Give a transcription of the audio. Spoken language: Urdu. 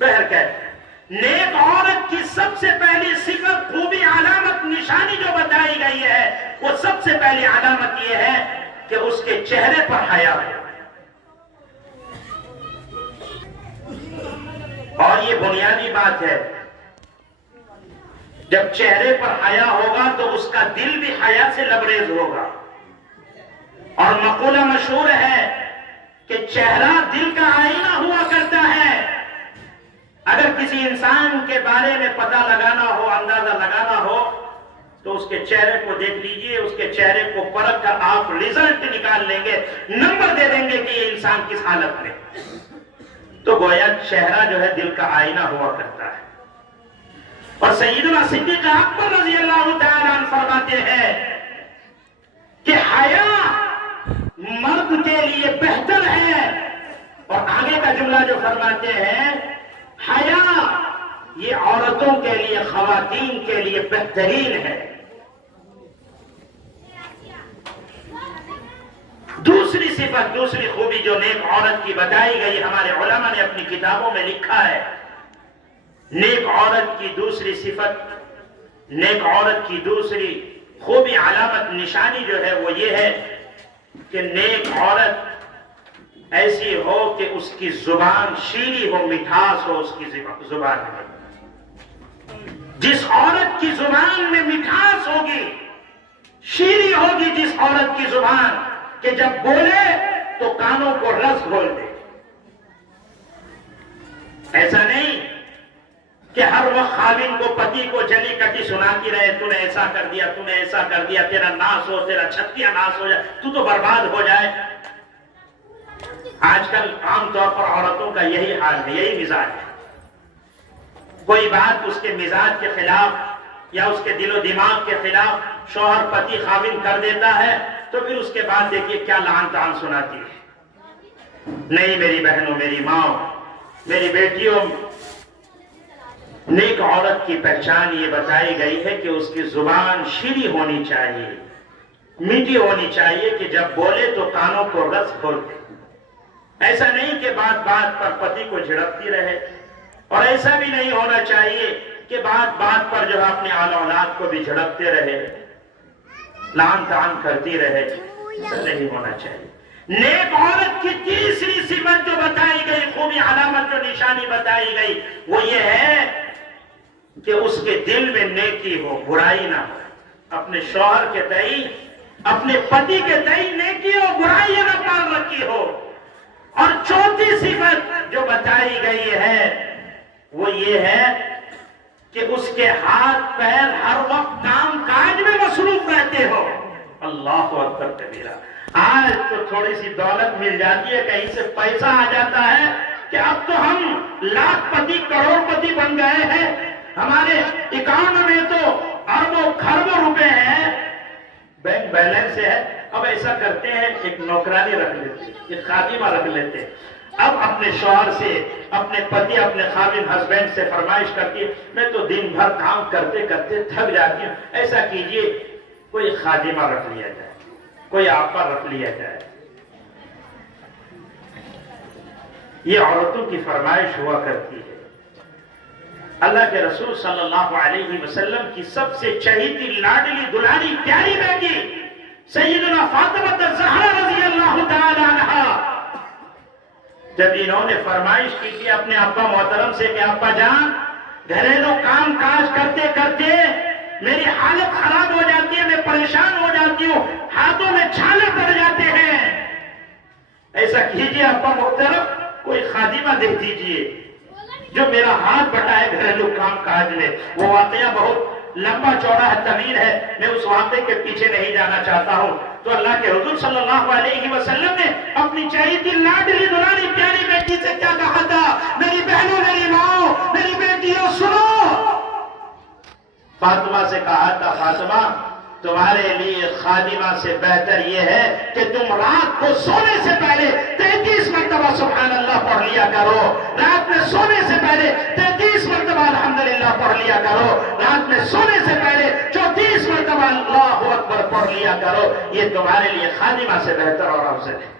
بہرکیف نیک عورت کی سب سے پہلی صفت، خوبی، علامت، نشانی جو بتائی گئی ہے، وہ سب سے پہلی علامت یہ ہے کہ اس کے چہرے پر حیا ہو. اور یہ بنیادی بات ہے، جب چہرے پر حیا ہوگا تو اس کا دل بھی حیا سے لبریز ہوگا. اور مقولہ مشہور ہے کہ چہرہ دل کا آئینہ ہوا کرتا ہے. اگر کسی انسان کے بارے میں پتہ لگانا ہو، اندازہ لگانا ہو، تو اس کے چہرے کو دیکھ لیجئے. اس کے چہرے کو پرکھ کر آپ ریزلٹ نکال لیں گے، نمبر دے دیں گے کہ یہ انسان کس حالت میں. تو گویا چہرہ جو ہے دل کا آئینہ ہوا کرتا ہے. اور سیدنا صدیق اکبر رضی اللہ تعالیٰ عنہ فرماتے ہیں کہ حیا مرد کے لیے بہتر ہے. اور آگے کا جملہ جو فرماتے ہیں، حیا یہ عورتوں کے لیے، خواتین کے لیے بہترین ہے. دوسری صفت، دوسری خوبی جو نیک عورت کی بتائی گئی، ہمارے علماء نے اپنی کتابوں میں لکھا ہے، نیک عورت کی دوسری صفت، نیک عورت کی دوسری خوبی، علامت، نشانی جو ہے وہ یہ ہے کہ نیک عورت ایسی ہو کہ اس کی زبان شیریں ہو، مٹھاس ہو اس کی زبان میں. جس عورت کی زبان میں مٹھاس ہوگی، شیریں ہوگی جس عورت کی زبان، کہ جب بولے تو کانوں کو رس گھول دے. ایسا نہیں کہ ہر وقت خاوند کو، پتی کو جلی کٹی سناتی رہے، تو نے ایسا کر دیا، تو نے ایسا کر دیا، تیرا ناس ہو، تیرا چھتیاں ناس ہو جائے، تو برباد ہو جائے. آج کل عام طور پر عورتوں کا یہی حال ہے، یہی مزاج ہے. کوئی بات اس کے مزاج کے خلاف یا اس کے دل و دماغ کے خلاف شوہر، پتی، خاوند کر دیتا ہے، تو پھر اس کے بعد دیکھیے کیا لعن طعن سناتی ہے. نہیں میری بہنوں، میری ماں، میری بیٹیوں، نیک عورت کی پہچان یہ بتائی گئی ہے کہ اس کی زبان شیریں ہونی چاہیے، میٹھی ہونی چاہیے، کہ جب بولے تو کانوں کو رس کھول دے. ایسا نہیں کہ بات بات پر پتی کو جھڑکتی رہے، اور ایسا بھی نہیں ہونا چاہیے کہ بات بات پر جو اپنے آل اولاد کو بھی جھڑکتے رہے، لعن طعن کرتی رہے. ایسا نہیں ہونا چاہیے. نیک عورت کی تیسری صفت جو بتائی گئی، خوبی، علامت، جو نشانی بتائی گئی، وہ یہ ہے کہ اس کے دل میں نیکی ہو، برائی نہ ہو. اپنے شوہر کے تئیں، اپنے پتی کے تئیں نیکی ہو، برائی نہ پال رکھی ہو. اور چوتھی صفت جو بتائی گئی ہے وہ یہ ہے کہ اس کے ہاتھ پیر ہر وقت کام کاج میں مصروف رہتے ہو. اللہ اکبر کبیرہ. آج تو تھوڑی سی دولت مل جاتی ہے، کہیں سے پیسہ آ جاتا ہے کہ اب تو ہم لاکھ پتی، کروڑ پتی بن گئے ہیں، ہمارے اکاؤنٹ میں تو اربوں کھربوں روپے ہیں، بینک بیلنس ہے. اب ایسا کرتے ہیں، ایک نوکرانی رکھ لیتے ہیں، ایک خادمہ رکھ لیتے ہیں. اب اپنے شوہر سے، اپنے پتی، اپنے خادم ہسبینڈ سے فرمائش کرتی ہے، میں تو دن بھر کام کرتے کرتے تھک جاتی ہوں، ایسا کیجئے کوئی خادمہ رکھ لیا جائے، کوئی آپا رکھ لیا جائے. یہ عورتوں کی فرمائش ہوا کرتی ہے. اللہ کے رسول صلی اللہ علیہ وسلم کی سب سے چہیتی، لاڈلی، دلاری، پیاری بیٹی سیدنا فاطمہ الزہرا رضی اللہ تعالی عنہا، جب انہوں نے فرمائش کی تھی اپنے ابا محترم سے کہ ابا جان، گھریلو کام کاج کرتے کرتے میری حالت خراب ہو جاتی ہے، میں پریشان ہو جاتی ہوں، ہاتھوں میں چھالے پڑ جاتے ہیں، ایسا کیجئے ابا محترم کوئی خادمہ دے دیجئے جو میرا ہاتھ بٹائے گھریلو کام کاج میں. وہ واقعہ بہت لمبا چوڑا ہے، طویل ہے، میں اس واقعے کے پیچھے نہیں جانا چاہتا ہوں. تو اللہ کے حضور صلی اللہ علیہ وسلم نے اپنی چہیتی، لاڈلی، دلاری، پیاری بیٹی سے کیا کہا تھا؟ میری بہنوں، میری ماں، میری بیٹیوں، سنو. فاطمہ سے کہا تھا، فاطمہ تمہارے لیے خادمہ سے بہتر یہ ہے کہ تم رات کو سونے سے پہلے 33 مرتبہ سبحان اللہ پڑھ لیا کرو. رات میں سونے سے پہلے 33 مرتبہ الحمدللہ پڑھ لیا کرو. رات میں سونے سے پہلے 34 مرتبہ اللہ اکبر پڑھ لیا کرو. یہ تمہارے لیے خادمہ سے بہتر اور افضل ہے.